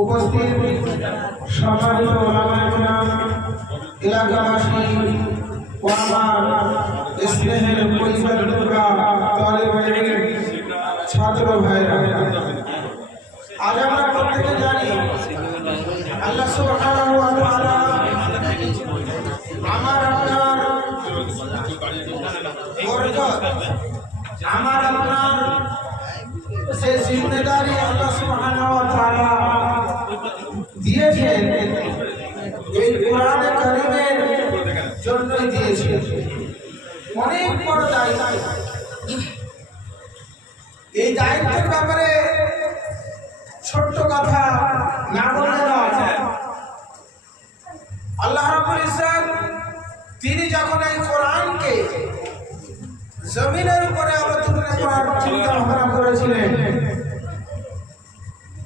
উপস্থিত সম্মানিত ওলামায়ে কেরাম, এলাকাবাসী ও আমার স্নেহের পরিবার টুকরা তালেবে ইলম ছাত্র ভাইরা, আজ আমরা প্রত্যেকে জানি আল্লাহ সুবহানাহু ওয়া তাআলা আমার আপনার বরকত, আমার আপনার সে জিম্মেদারি আল্লাহ সুবহানাহু ওয়া তাআলা দিয়েছেন, এই কোরআনে কারীমের জন্যই দিয়েছেন। অনেক বড় দায়িত্ব। এই দায়িত্বের ব্যাপারে ছোট্ট কথা না বললে নয়। আল্লাহ রাব্বুল ইজ্জত তিনি যখন এই কোরআনকে জমিনের উপরে অবতীর্ণ করার চিন্তা ভাবনা করেছিলেন,